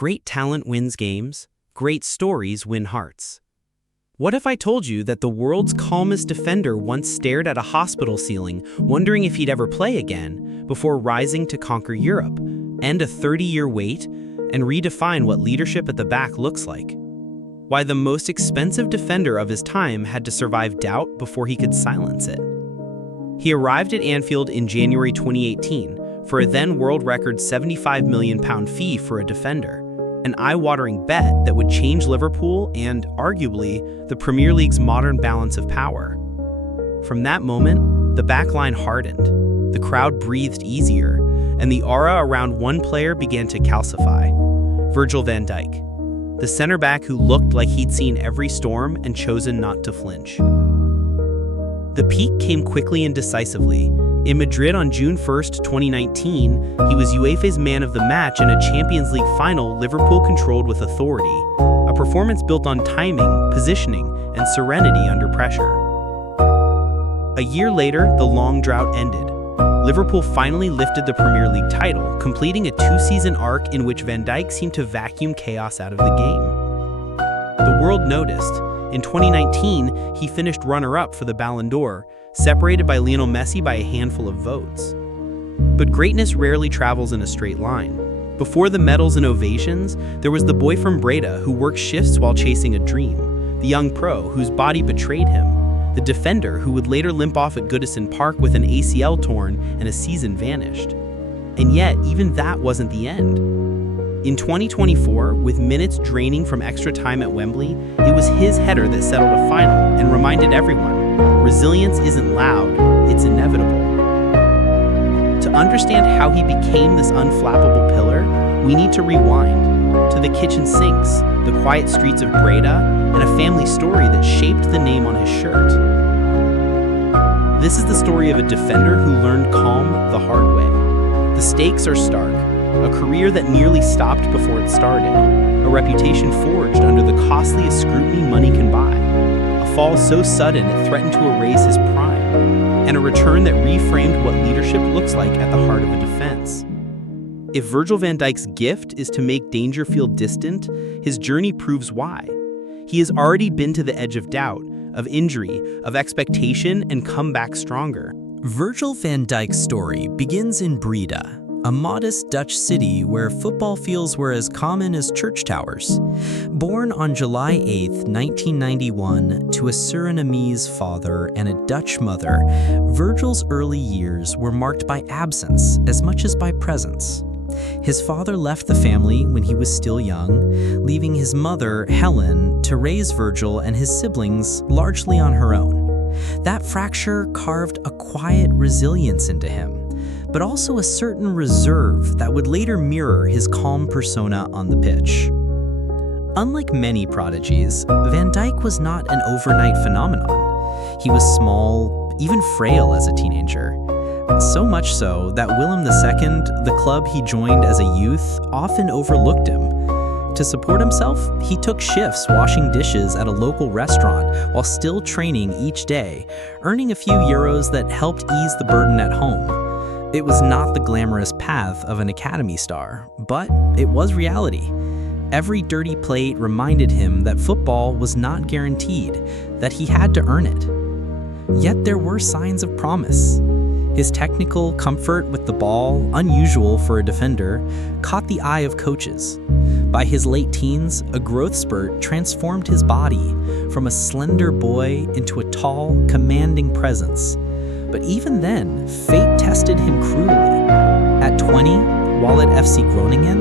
Great talent wins games, great stories win hearts. What if I told you that the world's calmest defender once stared at a hospital ceiling, wondering if he'd ever play again, before rising to conquer Europe, end a 30-year wait, and redefine what leadership at the back looks like? Why the most expensive defender of his time had to survive doubt before he could silence it. He arrived at Anfield in January 2018 for a then world record £75 million fee for a defender, an eye-watering bet that would change Liverpool and, arguably, the Premier League's modern balance of power. From that moment, the backline hardened, the crowd breathed easier, and the aura around one player began to calcify: Virgil van Dijk, the center back who looked like he'd seen every storm and chosen not to flinch. The peak came quickly and decisively. In Madrid on June 1, 2019, he was UEFA's man of the match in a Champions League final Liverpool controlled with authority, a performance built on timing, positioning, and serenity under pressure. A year later, the long drought ended. Liverpool finally lifted the Premier League title, completing a two-season arc in which Van Dijk seemed to vacuum chaos out of the game. The world noticed. In 2019, he finished runner-up for the Ballon d'Or, separated by Lionel Messi by a handful of votes. But greatness rarely travels in a straight line. Before the medals and ovations, there was the boy from Breda who worked shifts while chasing a dream, the young pro whose body betrayed him, the defender who would later limp off at Goodison Park with an ACL torn and a season vanished. And yet, even that wasn't the end. In 2024, with minutes draining from extra time at Wembley, it was his header that settled a final and reminded everyone, resilience isn't loud, it's inevitable. To understand how he became this unflappable pillar, we need to rewind to the kitchen sinks, the quiet streets of Breda, and a family story that shaped the name on his shirt. This is the story of a defender who learned calm the hard way. The stakes are stark. A career that nearly stopped before it started, a reputation forged under the costliest scrutiny money can buy, a fall so sudden it threatened to erase his prime, and a return that reframed what leadership looks like at the heart of a defense. If Virgil van Dijk's gift is to make danger feel distant, his journey proves why. He has already been to the edge of doubt, of injury, of expectation, and come back stronger. Virgil van Dijk's story begins in Breda, a modest Dutch city where football fields were as common as church towers. Born on July 8, 1991, to a Surinamese father and a Dutch mother, Virgil's early years were marked by absence as much as by presence. His father left the family when he was still young, leaving his mother, Helen, to raise Virgil and his siblings largely on her own. That fracture carved a quiet resilience into him, but also a certain reserve that would later mirror his calm persona on the pitch. Unlike many prodigies, Van Dijk was not an overnight phenomenon. He was small, even frail as a teenager. So much so that Willem II, the club he joined as a youth, often overlooked him. To support himself, he took shifts washing dishes at a local restaurant while still training each day, earning a few euros that helped ease the burden at home. It was not the glamorous path of an academy star, but it was reality. Every dirty plate reminded him that football was not guaranteed, that he had to earn it. Yet there were signs of promise. His technical comfort with the ball, unusual for a defender, caught the eye of coaches. By his late teens, a growth spurt transformed his body from a slender boy into a tall, commanding presence. But even then, fate tested him cruelly. At 20, while at FC Groningen,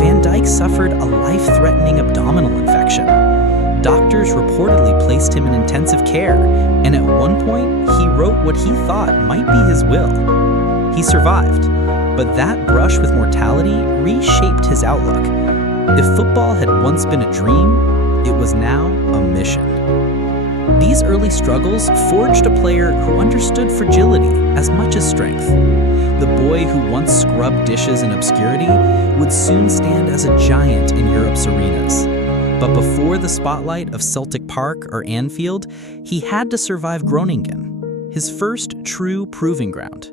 Van Dijk suffered a life-threatening abdominal infection. Doctors reportedly placed him in intensive care, and at one point, he wrote what he thought might be his will. He survived, but that brush with mortality reshaped his outlook. If football had once been a dream, it was now a mission. These early struggles forged a player who understood fragility as much as strength. The boy who once scrubbed dishes in obscurity would soon stand as a giant in Europe's arenas. But before the spotlight of Celtic Park or Anfield, he had to survive Groningen, his first true proving ground.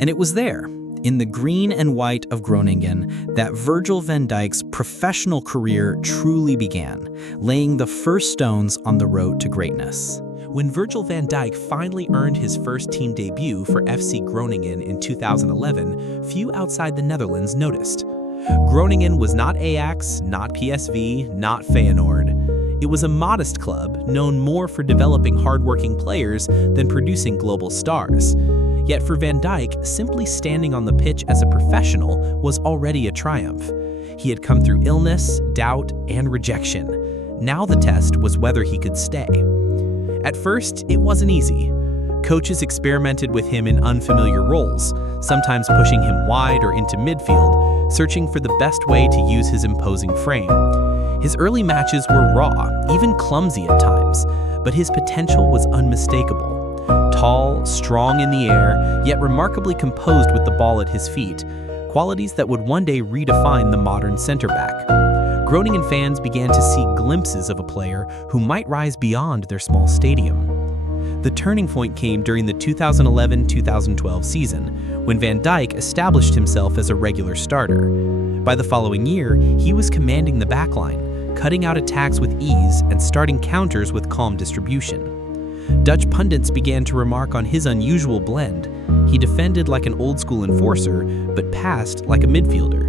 And it was there, in the green and white of Groningen that Virgil van Dijk's professional career truly began, laying the first stones on the road to greatness. When Virgil van Dijk finally earned his first team debut for FC Groningen in 2011, few outside the Netherlands noticed. Groningen was not Ajax, not PSV, not Feyenoord. It was a modest club, known more for developing hardworking players than producing global stars. Yet for Van Dijk, simply standing on the pitch as a professional was already a triumph. He had come through illness, doubt, and rejection. Now the test was whether he could stay. At first, it wasn't easy. Coaches experimented with him in unfamiliar roles, sometimes pushing him wide or into midfield, searching for the best way to use his imposing frame. His early matches were raw, even clumsy at times, but his potential was unmistakable. Tall, strong in the air, yet remarkably composed with the ball at his feet, qualities that would one day redefine the modern center-back. Groningen fans began to see glimpses of a player who might rise beyond their small stadium. The turning point came during the 2011-2012 season, when Van Dijk established himself as a regular starter. By the following year, he was commanding the backline, cutting out attacks with ease and starting counters with calm distribution. Dutch pundits began to remark on his unusual blend. He defended like an old-school enforcer, but passed like a midfielder.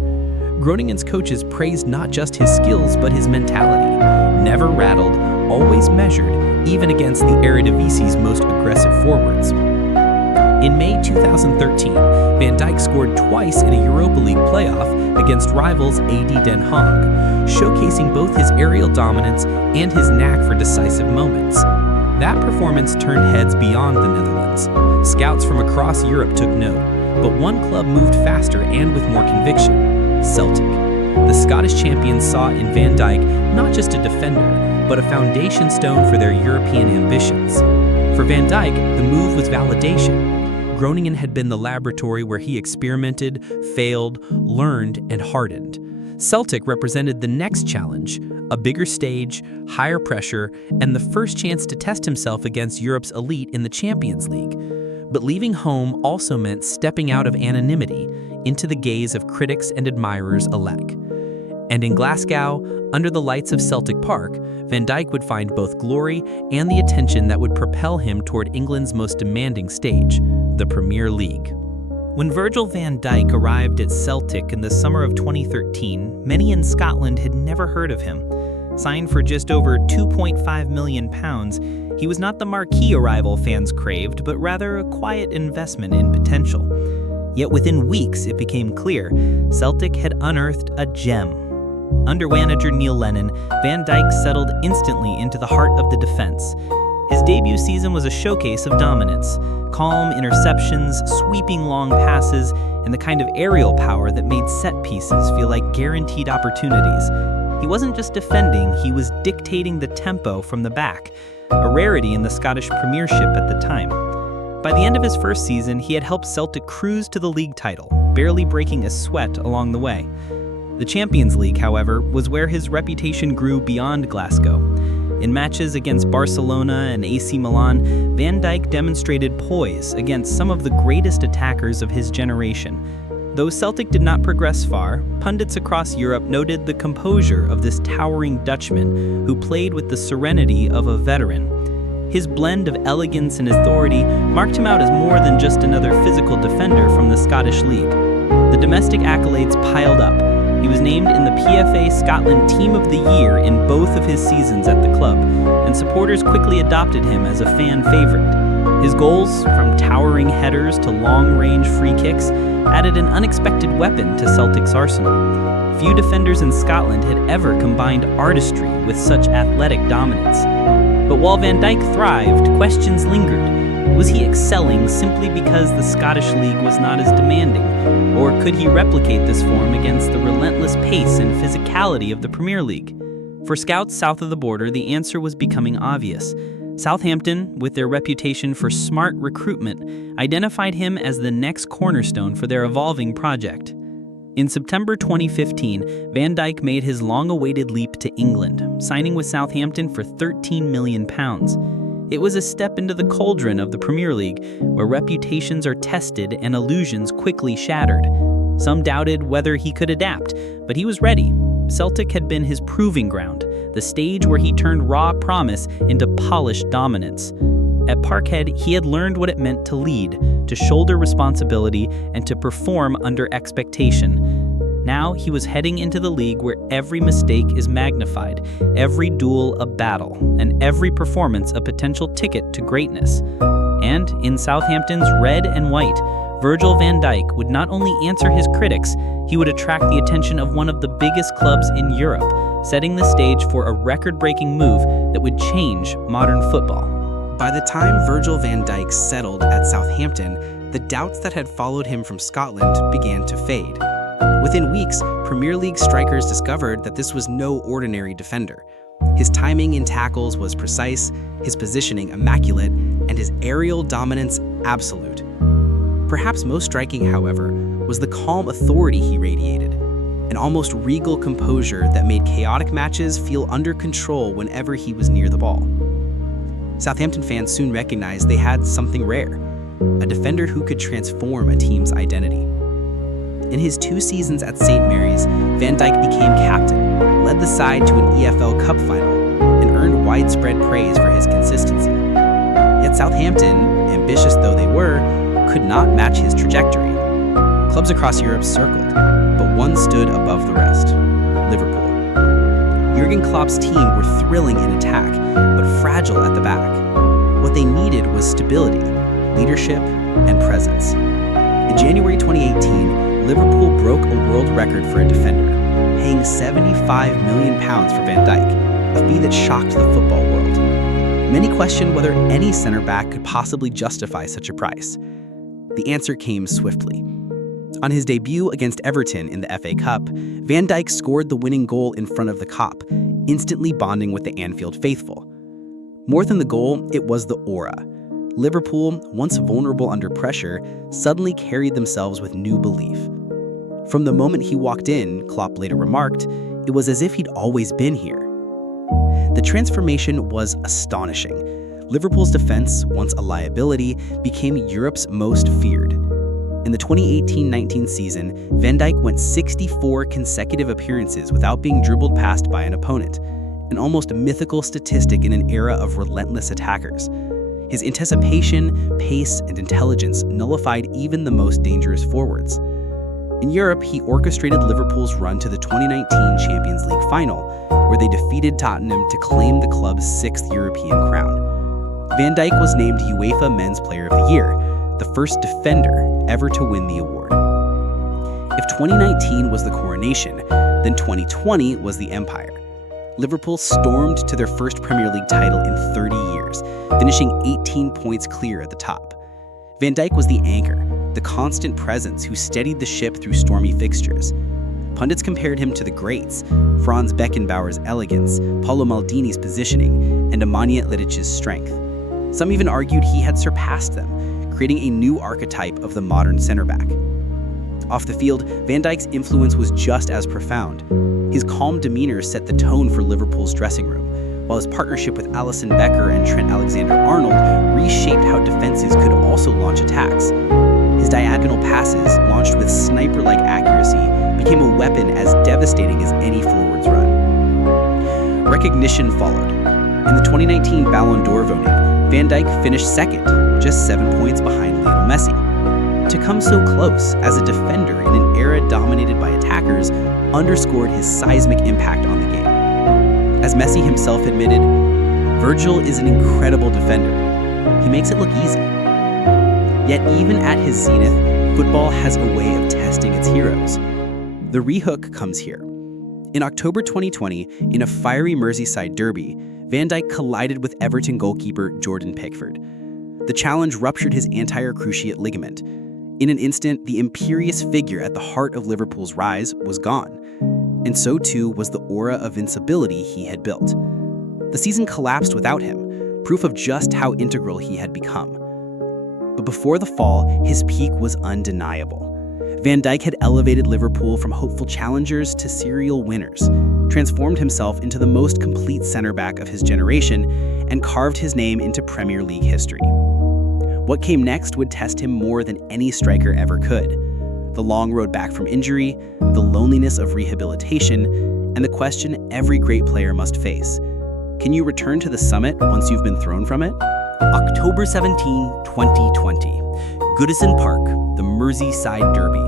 Groningen's coaches praised not just his skills, but his mentality. Never rattled, always measured, even against the Eredivisie's most aggressive forwards. In May 2013, Van Dijk scored twice in a Europa League playoff against rivals AD Den Haag, showcasing both his aerial dominance and his knack for decisive moments. That performance turned heads beyond the Netherlands. Scouts from across Europe took note, but one club moved faster and with more conviction: Celtic. The Scottish champions saw in Van Dijk not just a defender, but a foundation stone for their European ambitions. For Van Dijk, the move was validation. Groningen had been the laboratory where he experimented, failed, learned, and hardened. Celtic represented the next challenge: a bigger stage, higher pressure, and the first chance to test himself against Europe's elite in the Champions League. But leaving home also meant stepping out of anonymity into the gaze of critics and admirers alike. And in Glasgow, under the lights of Celtic Park, Van Dijk would find both glory and the attention that would propel him toward England's most demanding stage, the Premier League. When Virgil van Dijk arrived at Celtic in the summer of 2013, many in Scotland had never heard of him. Signed for just over £2.5 million, he was not the marquee arrival fans craved, but rather a quiet investment in potential. Yet within weeks, it became clear Celtic had unearthed a gem. Under manager Neil Lennon, Van Dijk settled instantly into the heart of the defense. His debut season was a showcase of dominance: calm interceptions, sweeping long passes, and the kind of aerial power that made set pieces feel like guaranteed opportunities. He wasn't just defending, he was dictating the tempo from the back, a rarity in the Scottish Premiership at the time. By the end of his first season, he had helped Celtic cruise to the league title, barely breaking a sweat along the way. The Champions League, however, was where his reputation grew beyond Glasgow. In matches against Barcelona and AC Milan, Van Dijk demonstrated poise against some of the greatest attackers of his generation. Though Celtic did not progress far, pundits across Europe noted the composure of this towering Dutchman who played with the serenity of a veteran. His blend of elegance and authority marked him out as more than just another physical defender from the Scottish League. The domestic accolades piled up. He was named in the PFA Scotland Team of the Year in both of his seasons at the club, and supporters quickly adopted him as a fan favorite. His goals, from towering headers to long-range free kicks, added an unexpected weapon to Celtic's arsenal. Few defenders in Scotland had ever combined artistry with such athletic dominance. But while Van Dijk thrived, questions lingered. Was he excelling simply because the Scottish League was not as demanding? Or could he replicate this form against the relentless pace and physicality of the Premier League? For scouts south of the border, the answer was becoming obvious. Southampton, with their reputation for smart recruitment, identified him as the next cornerstone for their evolving project. In September 2015, Van Dijk made his long-awaited leap to England, signing with Southampton for £13 million. It was a step into the cauldron of the Premier League, where reputations are tested and illusions quickly shattered. Some doubted whether he could adapt, but he was ready. Celtic had been his proving ground, the stage where he turned raw promise into polished dominance. At Parkhead, he had learned what it meant to lead, to shoulder responsibility, and to perform under expectation. Now he was heading into the league where every mistake is magnified, every duel a battle, and every performance a potential ticket to greatness. And in Southampton's red and white, Virgil van Dijk would not only answer his critics, he would attract the attention of one of the biggest clubs in Europe, setting the stage for a record-breaking move that would change modern football. By the time Virgil van Dijk settled at Southampton, the doubts that had followed him from Scotland began to fade. Within weeks, Premier League strikers discovered that this was no ordinary defender. His timing in tackles was precise, his positioning immaculate, and his aerial dominance absolute. Perhaps most striking, however, was the calm authority he radiated, an almost regal composure that made chaotic matches feel under control whenever he was near the ball. Southampton fans soon recognized they had something rare, a defender who could transform a team's identity. In his 2 seasons at St. Mary's, Van Dijk became captain, led the side to an EFL Cup final, and earned widespread praise for his consistency. Yet Southampton, ambitious though they were, could not match his trajectory. Clubs across Europe circled, but one stood above the rest: Liverpool. Jurgen Klopp's team were thrilling in attack, but fragile at the back. What they needed was stability, leadership, and presence. In January 2018, Liverpool broke a world record for a defender, paying £75 million for Van Dijk, a fee that shocked the football world. Many questioned whether any center back could possibly justify such a price. The answer came swiftly. On his debut against Everton in the FA Cup, Van Dijk scored the winning goal in front of the Kop, instantly bonding with the Anfield faithful. More than the goal, it was the aura. Liverpool, once vulnerable under pressure, suddenly carried themselves with new belief. From the moment he walked in, Klopp later remarked, it was as if he'd always been here. The transformation was astonishing. Liverpool's defense, once a liability, became Europe's most feared. In the 2018-19 season, Van Dijk went 64 consecutive appearances without being dribbled past by an opponent, an almost mythical statistic in an era of relentless attackers. His anticipation, pace, and intelligence nullified even the most dangerous forwards. In Europe, he orchestrated Liverpool's run to the 2019 Champions League final, where they defeated Tottenham to claim the club's 6th European crown. Van Dijk was named UEFA Men's Player of the Year, the first defender ever to win the award. If 2019 was the coronation, then 2020 was the empire. Liverpool stormed to their first Premier League title in 30 years, finishing 18 points clear at the top. Van Dijk was the anchor, the constant presence who steadied the ship through stormy fixtures. Pundits compared him to the greats, Franz Beckenbauer's elegance, Paolo Maldini's positioning, and Nemanja Lidic's strength. Some even argued he had surpassed them, creating a new archetype of the modern center back. Off the field, Van Dijk's influence was just as profound. His calm demeanor set the tone for Liverpool's dressing room, while his partnership with Alisson Becker and Trent Alexander-Arnold reshaped how defenses could also launch attacks. His diagonal passes, launched with sniper-like accuracy, became a weapon as devastating as any forward's run. Recognition followed. In the 2019 Ballon d'Or voting, Van Dijk finished second, just 7 points behind Lionel Messi. To come so close as a defender in an era dominated by attackers underscored his seismic impact on the game. As Messi himself admitted, Virgil is an incredible defender. He makes it look easy. Yet even at his zenith, football has a way of testing its heroes. The rehook comes here. In October 2020, in a fiery Merseyside derby, Van Dijk collided with Everton goalkeeper Jordan Pickford. The challenge ruptured his anterior cruciate ligament. In an instant, the imperious figure at the heart of Liverpool's rise was gone, and so too was the aura of invincibility he had built. The season collapsed without him, proof of just how integral he had become. But before the fall, his peak was undeniable. Van Dijk had elevated Liverpool from hopeful challengers to serial winners, transformed himself into the most complete center back of his generation, and carved his name into Premier League history. What came next would test him more than any striker ever could. The long road back from injury, the loneliness of rehabilitation, and the question every great player must face. Can you return to the summit once you've been thrown from it? October 17, 2020. Goodison Park, the Merseyside Derby.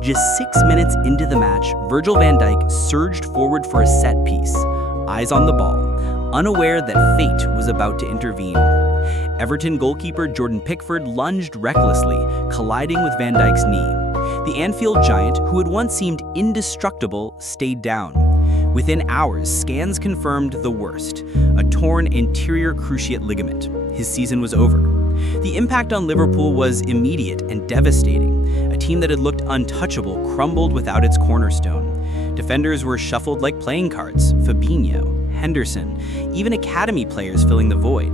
Just 6 minutes into the match, Virgil van Dijk surged forward for a set piece, eyes on the ball, unaware that fate was about to intervene. Everton goalkeeper Jordan Pickford lunged recklessly, colliding with Van Dijk's knee. The Anfield giant, who had once seemed indestructible, stayed down. Within hours, scans confirmed the worst, a torn anterior cruciate ligament. His season was over. The impact on Liverpool was immediate and devastating. A team that had looked untouchable crumbled without its cornerstone. Defenders were shuffled like playing cards, Fabinho, Henderson, even academy players filling the void.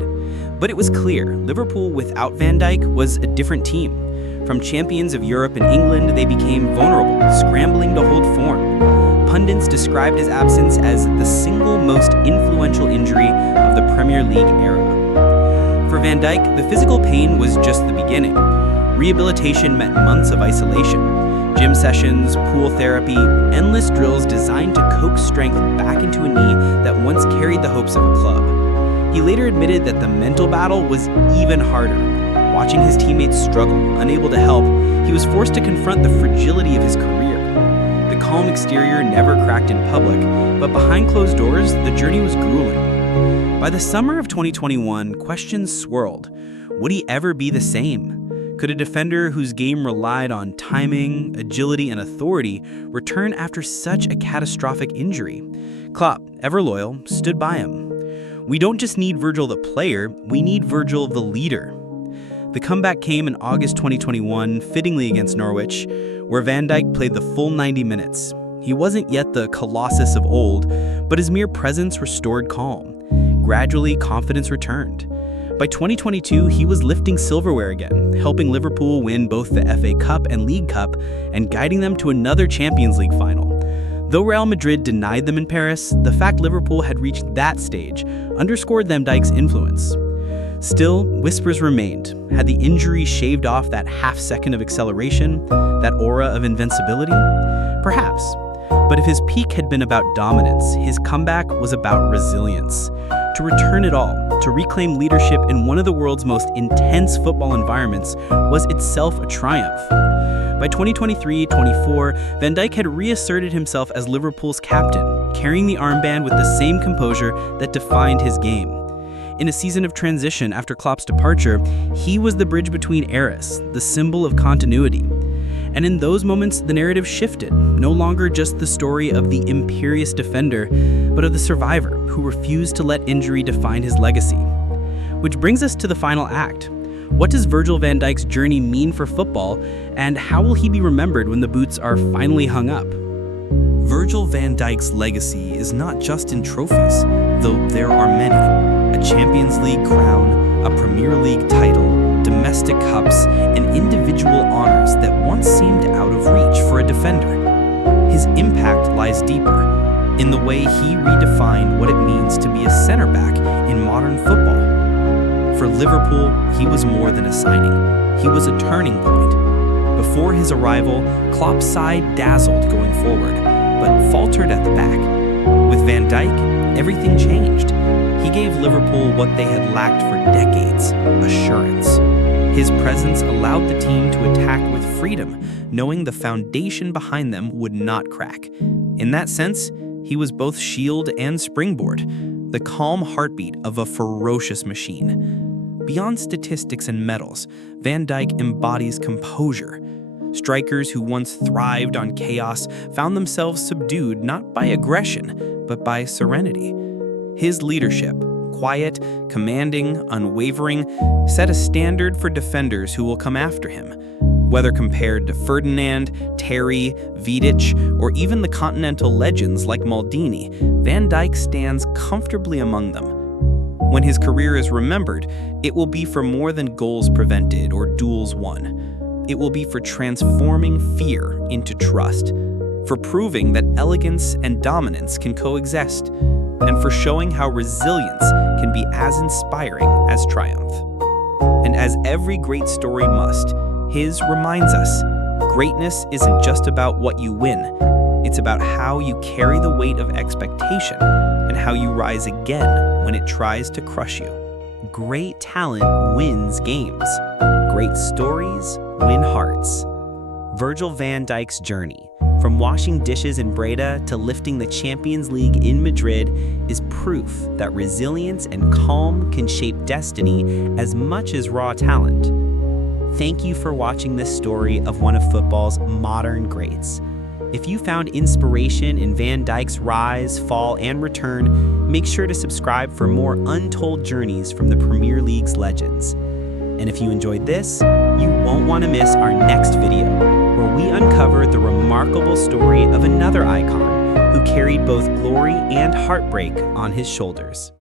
But it was clear, Liverpool without Van Dijk was a different team. From champions of Europe and England, they became vulnerable, scrambling to hold form. Pundits described his absence as the single most influential injury of the Premier League era. For Van Dijk, the physical pain was just the beginning. Rehabilitation meant months of isolation. Gym sessions, pool therapy, endless drills designed to coax strength back into a knee that once carried the hopes of a club. He later admitted that the mental battle was even harder. Watching his teammates struggle, unable to help, he was forced to confront the fragility of his career. The calm exterior never cracked in public, but behind closed doors, the journey was grueling. By the summer of 2021, questions swirled. Would he ever be the same? Could a defender whose game relied on timing, agility, and authority return after such a catastrophic injury? Klopp, ever loyal, stood by him. We don't just need Virgil the player, we need Virgil the leader. The comeback came in August 2021, fittingly against Norwich, where Van Dijk played the full 90 minutes. He wasn't yet the Colossus of old, but his mere presence restored calm. Gradually, confidence returned. By 2022, he was lifting silverware again, helping Liverpool win both the FA Cup and League Cup, and guiding them to another Champions League final. Though Real Madrid denied them in Paris, the fact Liverpool had reached that stage underscored Van Dijk's influence. Still, whispers remained. Had the injury shaved off that half second of acceleration, that aura of invincibility? Perhaps. But if his peak had been about dominance, his comeback was about resilience. To return it all, to reclaim leadership in one of the world's most intense football environments, was itself a triumph. By 2023-24, Van Dijk had reasserted himself as Liverpool's captain, carrying the armband with the same composure that defined his game. In a season of transition after Klopp's departure, he was the bridge between eras, the symbol of continuity. And in those moments, the narrative shifted, no longer just the story of the imperious defender, but of the survivor who refused to let injury define his legacy. Which brings us to the final act. What does Virgil van Dijk's journey mean for football, and how will he be remembered when the boots are finally hung up? Virgil van Dijk's legacy is not just in trophies, though there are many. A Champions League crown, a Premier League title, domestic cups, and individual honors that once seemed out of reach for a defender. His impact lies deeper, in the way he redefined what it means to be a center back in modern football. For Liverpool, he was more than a signing. He was a turning point. Before his arrival, Klopp's side dazzled going forward, but faltered at the back. With Van Dijk, everything changed. He gave Liverpool what they had lacked for decades, assurance. His presence allowed the team to attack with freedom, knowing the foundation behind them would not crack. In that sense, he was both shield and springboard, the calm heartbeat of a ferocious machine. Beyond statistics and medals, Van Dijk embodies composure. Strikers who once thrived on chaos found themselves subdued not by aggression, but by serenity. His leadership, quiet, commanding, unwavering, set a standard for defenders who will come after him. Whether compared to Ferdinand, Terry, Vidic, or even the continental legends like Maldini, Van Dijk stands comfortably among them. When his career is remembered, it will be for more than goals prevented or duels won. It will be for transforming fear into trust. for proving that elegance and dominance can coexist, and for showing how resilience can be as inspiring as triumph. And as every great story must, his reminds us, greatness isn't just about what you win, it's about how you carry the weight of expectation and how you rise again when it tries to crush you. Great talent wins games. Great stories win hearts. Virgil van Dijk's journey, from washing dishes in Breda to lifting the Champions League in Madrid, is proof that resilience and calm can shape destiny as much as raw talent. Thank you for watching this story of one of football's modern greats. If you found inspiration in Van Dijk's rise, fall, and return, make sure to subscribe for more untold journeys from the Premier League's legends. And if you enjoyed this, you won't want to miss our next video, where we uncover the remarkable story of another icon who carried both glory and heartbreak on his shoulders.